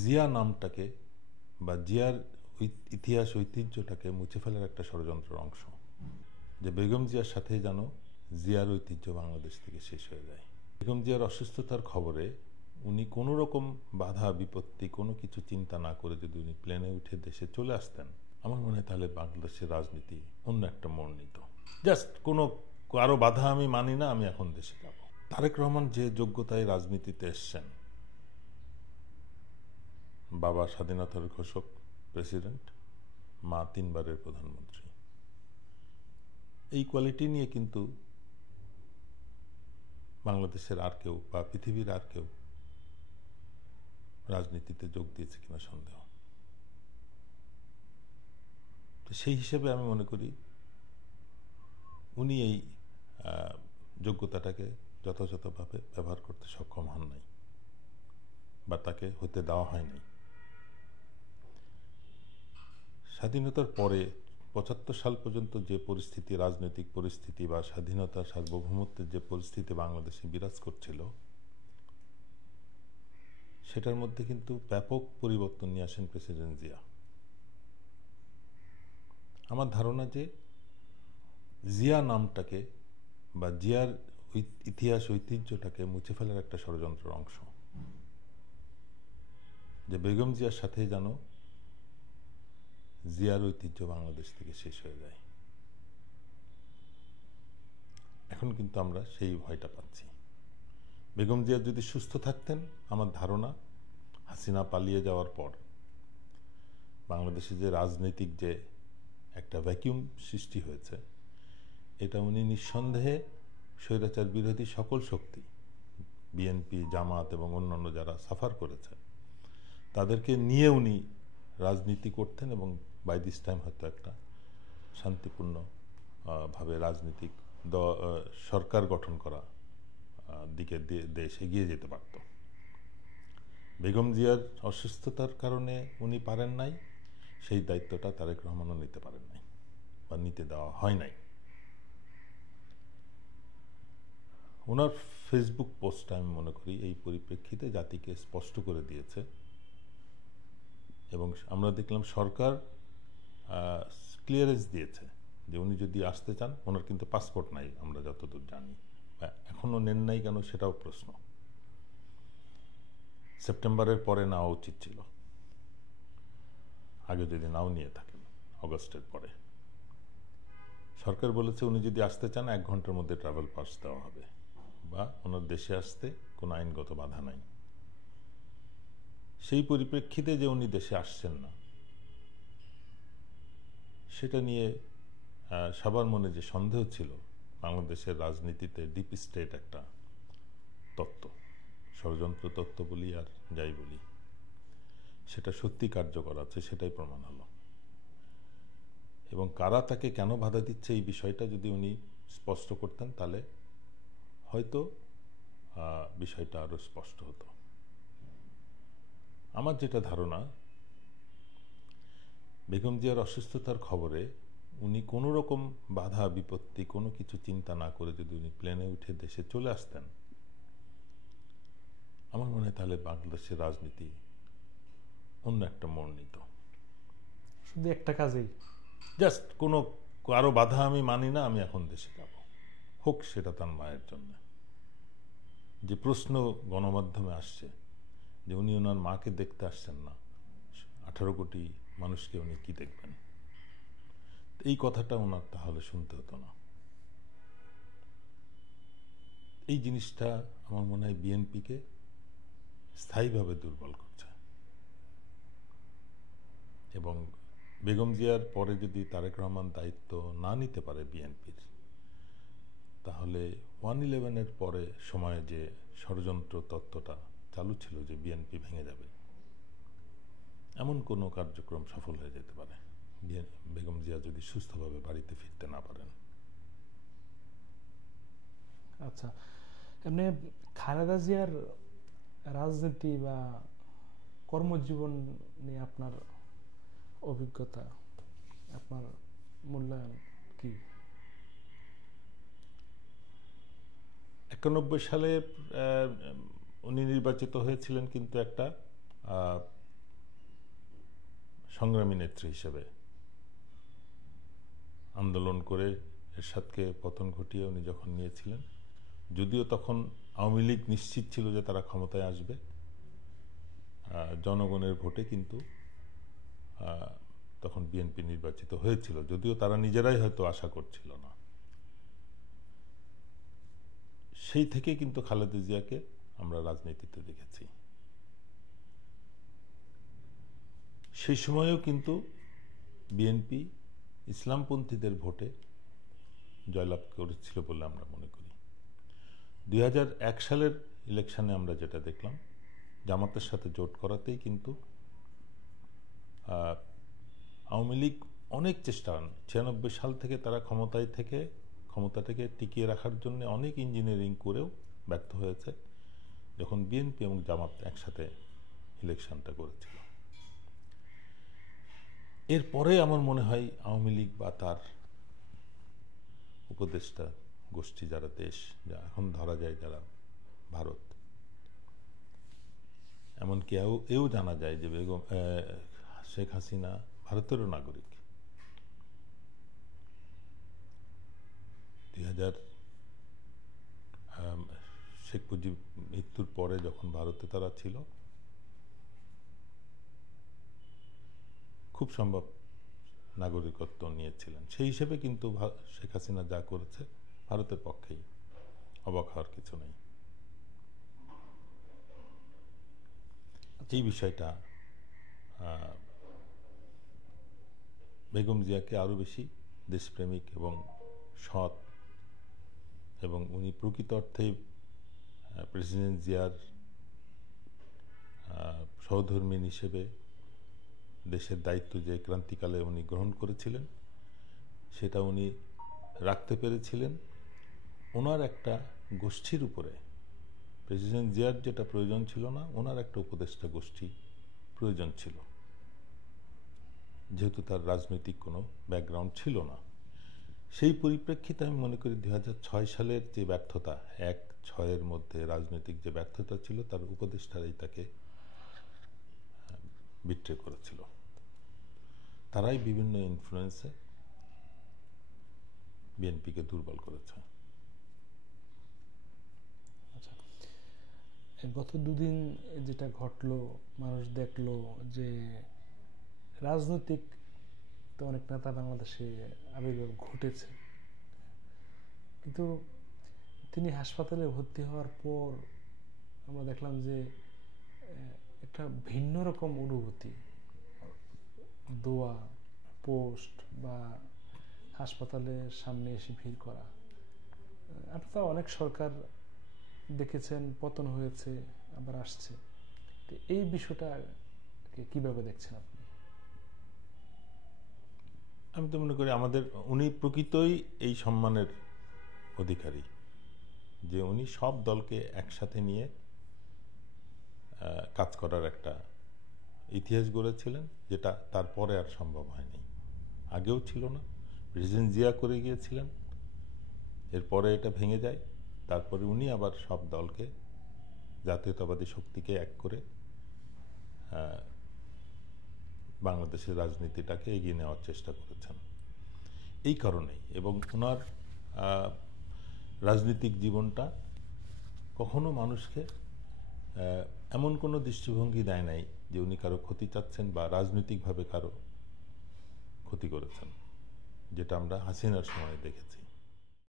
জিয়া নামটাকে বা জিয়ার ইতিহাস ঐতিহ্যটাকে মুছে ফেলার একটা ষড়যন্ত্রের অংশ, যে বেগম জিয়ার সাথে যেন জিয়ার ঐতিহ্য বাংলাদেশ থেকে শেষ হয়ে যায়। বেগম জিয়ার অসুস্থতার খবরে উনি কোনো রকম বাধা বিপত্তি কোনো কিছু চিন্তা না করে যদি উনি প্লেনে উঠে দেশে চলে আসতেন, আমার মনে হয় তাহলে বাংলাদেশের রাজনীতি অন্য একটা মোড় নিত। জাস্ট কোনো কারো বাধা আমি মানি না, আমি এখন দেশে যাব। তারেক রহমান যে যোগ্যতায় রাজনীতিতে এসছেন, বাবা স্বাধীনতার ঘোষক প্রেসিডেন্ট, মা 3 বারের প্রধানমন্ত্রী, এই কোয়ালিটি নিয়ে কিন্তু বাংলাদেশের আর কেউ বা পৃথিবীর আর কেউ রাজনীতিতে যোগ দিয়েছে কিনা সন্দেহ। তো সেই হিসেবে আমি মনে করি উনি এই যোগ্যতাটাকে যথাযথভাবে ব্যবহার করতে সক্ষম হন নাই বা তাকে হতে দেওয়া হয়নি। স্বাধীনতার পরে ৭৫ সাল পর্যন্ত যে পরিস্থিতি, রাজনৈতিক পরিস্থিতি বা স্বাধীনতা সার্বভৌমত্বের যে পরিস্থিতি বাংলাদেশে বিরাজ করছিল, সেটার মধ্যে কিন্তু ব্যাপক পরিবর্তন নিয়ে আসেন প্রেসিডেন্ট জিয়া। আমার ধারণা যে জিয়া নামটাকে বা জিয়ার ইতিহাস ঐতিহ্যটাকে মুছে ফেলার একটা ষড়যন্ত্রের অংশ, যে বেগম জিয়ার সাথে যেন জিয়ার ঐতিহ্য বাংলাদেশ থেকে শেষ হয়ে যায়। এখন কিন্তু আমরা সেই ভয়টা পাচ্ছি। বেগম জিয়া যদি সুস্থ থাকতেন, আমার ধারণা হাসিনা পালিয়ে যাওয়ার পর বাংলাদেশে যে রাজনৈতিক যে একটা ভ্যাকিউম সৃষ্টি হয়েছে, এটা উনি নিঃসন্দেহে স্বৈরাচার বিরোধী সকল শক্তি, বিএনপি, জামাত এবং অন্যান্য যারা সাফার করেছে, তাদেরকে নিয়ে উনি রাজনীতি করতেন এবং বাই দিস টাইম হয়তো একটা শান্তিপূর্ণ ভাবে রাজনীতিক সরকার গঠন করা দিকে দেশ এগিয়ে যেতে পারত। বেগম জিয়ার অসুস্থতার কারণে উনি পারেন নাই, সেই দায়িত্বটা তারেক রহমানও নিতে পারেন নাই বা নিতে দেওয়া হয় নাই। ওনার ফেসবুক পোস্টটা আমি মনে করি এই পরিপ্রেক্ষিতে জাতিকে স্পষ্ট করে দিয়েছে, এবং আমরা দেখলাম সরকার ক্লিয়ারেন্স দিয়েছে যে উনি যদি আসতে চান, ওনার কিন্তু পাসপোর্ট নাই আমরা যতদূর জানি, এখনও নেন নাই কেন সেটাও প্রশ্ন। সেপ্টেম্বরের পরে নেওয়া উচিত ছিল, আগে যদি নাও নিয়ে থাকেন অগস্টের পরে। সরকার বলেছে উনি যদি আসতে চান 1 ঘন্টার মধ্যে ট্রাভেল পাস দেওয়া হবে, বা ওনার দেশে আসতে কোনো আইনগত বাধা নাই। সেই পরিপ্রেক্ষিতে যে উনি দেশে আসছেন না, সেটা নিয়ে সবার মনে যে সন্দেহ ছিল, বাংলাদেশের রাজনীতিতে ডিপ স্টেট একটা তত্ত্ব, ষড়যন্ত্র তত্ত্ব বলি আর যাই বলি, সেটা সত্যি কার্যকর আছে, সেটাই প্রমাণ হলো। এবং কারা তাকে কেন বাধা দিচ্ছে এই বিষয়টা যদি উনি স্পষ্ট করতেন, তাহলে হয়তো বিষয়টা আরো স্পষ্ট হতো। আমার যেটা ধারণা, বেগম জিয়ার অসুস্থতার খবরে উনি কোনো রকম বাধা বিপত্তি কোনো কিছু চিন্তা না করে যদি উনি প্লেনে উঠে দেশে চলে আসতেন, আমার মনে হয় তাহলে বাংলাদেশের রাজনীতি অন্য একটা মোড় নিত। শুধু একটা কাজেই, জাস্ট কোনো কারো বাধা আমি মানি না, আমি এখন দেশে যাব, হোক সেটা তার মায়ের জন্য। যে প্রশ্ন গণমাধ্যমে আসছে যে উনি ওনার মাকে দেখতে আসছেন না, 18 কোটি মানুষকে উনি কি দেখবেন, এই কথাটা ওনার তাহলে শুনতে হতো না। এই জিনিসটা আমার মনে হয় বিএনপিকে স্থায়ীভাবে দুর্বল করছে। এবং বেগম জিয়ার পরে যদি তারেক রহমান দায়িত্ব না নিতে পারে বিএনপির, তাহলে 1/11-এর পরে সময়ে যে ষড়যন্ত্র তত্ত্বটা চালু ছিল যে বিএনপি ভেঙে যাবে, এমন কোনো কার্যক্রম সফল হয়ে যেতে পারে বেগম জিয়া যদি সুস্থভাবে বাড়িতে ফিরতে না পারেন। আচ্ছা, এমনি খালেদা জিয়ার রাজনীতি বা কর্মজীবন নিয়ে আপনার অভিজ্ঞতা, আপনার মূল্যায়ন কি? 91 সালে উনি নির্বাচিত হয়েছিলেন, কিন্তু একটা সংগ্রামী নেত্রী হিসেবে আন্দোলন করে এরশাদকে পতন ঘটিয়ে উনি যখন নিয়েছিলেন, যদিও তখন আওয়ামী লীগ নিশ্চিত ছিল যে তারা ক্ষমতায় আসবে, জনগণের ভোটে কিন্তু তখন বিএনপি নির্বাচিত হয়েছিল, যদিও তারা নিজেরাই হয়তো আশা করছিল না। সেই থেকে কিন্তু খালেদা জিয়াকে আমরা রাজনীতিতে দেখেছি। সেই সময়েও কিন্তু বিএনপি ইসলামপন্থীদের ভোটে জয়লাভ করেছিল বলে আমরা মনে করি। 2001 সালের ইলেকশনে আমরা যেটা দেখলাম, জামাতের সাথে জোট করাতেই কিন্তু আওয়ামী লীগ অনেক চেষ্টা, 96 সাল থেকে তারা ক্ষমতাটাকে টিকিয়ে রাখার জন্য অনেক ইঞ্জিনিয়ারিং করেও ব্যর্থ হয়েছে, যখন বিএনপি এবং জামাত একসাথে ইলেকশনটা করেছিল। এরপরে আমার মনে হয় আওয়ামী লীগ বা তার উপদেষ্টা গোষ্ঠী, যারা এখন ধরা যায় যারা ভারত, এমনকি এও জানা যায় যে বেগম শেখ হাসিনা ভারতেরও নাগরিক। 2000 শেখ মুজিব মৃত্যুর পরে যখন ভারতে তারা ছিল, খুব সম্ভব নাগরিকত্ব নিয়েছিলেন। সেই হিসেবে কিন্তু শেখ হাসিনা যা করেছে ভারতের পক্ষেই, অবাক হওয়ার কিছু নেই। এই বিষয়টা বেগম জিয়াকে আরো বেশি দেশপ্রেমিক এবং সৎ, এবং উনি প্রকৃত অর্থেই প্রেসিডেন্ট জিয়ার সহধর্মী হিসেবে দেশের দায়িত্ব যে ক্রান্তিকালে উনি গ্রহণ করেছিলেন, সেটা উনি রাখতে পেরেছিলেন। ওনার একটা গোষ্ঠীর উপরে, প্রেসিডেন্ট জিয়ার যেটা প্রয়োজন ছিল না, ওনার একটা উপদেষ্টা গোষ্ঠী প্রয়োজন ছিল, যেহেতু তার রাজনৈতিক কোনো ব্যাকগ্রাউন্ড ছিল না। সেই পরিপ্রেক্ষিতে আমি মনে করি 2006 সালের যে ব্যর্থতা, 1-6-এর মধ্যে রাজনৈতিক যে ব্যর্থতা ছিল, তার উপদেষ্টারাই তাকে বিট্রে করেছিল। তারাই বিভিন্ন ইনফ্লুয়েন্সে বিএনপিকে দুর্বল করেছে। আচ্ছা, গত দুদিন যেটা ঘটলো, মানুষ দেখলো যে রাজনৈতিক তো অনেক নেতা বাংলাদেশে আবির্ভাব ঘটেছে, কিন্তু তিনি হাসপাতালে ভর্তি হওয়ার পর আমরা দেখলাম যে একটা ভিন্ন রকম অনুভূতি, দোয়া, পোস্ট বা হাসপাতালের সামনে এসে ভিড় করা। আপনারা অনেক সরকার দেখেছেন, পতন হয়েছে, আবার আসছে, তো এই বিষয়টা কিভাবে দেখছেন আপনি? আমি তো মনে করি উনি প্রকৃতই এই সম্মানের অধিকারী, যে উনি সব দলকে একসাথে নিয়ে কাজ করার একটা ইতিহাস গড়েছিলেন, যেটা তারপরে আর সম্ভব হয়নি। আগেও ছিল না, প্রেসিডেন্ট জিয়া করে গিয়েছিলেন, এরপরে এটা ভেঙে যায়, তারপরে উনি আবার সব দলকে, জাতীয়তাবাদী শক্তিকে এক করে বাংলাদেশের রাজনীতিটাকে এগিয়ে নেওয়ার চেষ্টা করেছেন। এই কারণেই, এবং ওনার রাজনৈতিক জীবনটা কখনো মানুষকে এমন কোনো দৃষ্টিভঙ্গি দেয় নাই যে উনি কারো ক্ষতি চাচ্ছেন বা রাজনৈতিকভাবে কারো ক্ষতি করেছেন, যেটা আমরা হাসিনার সময় দেখেছি।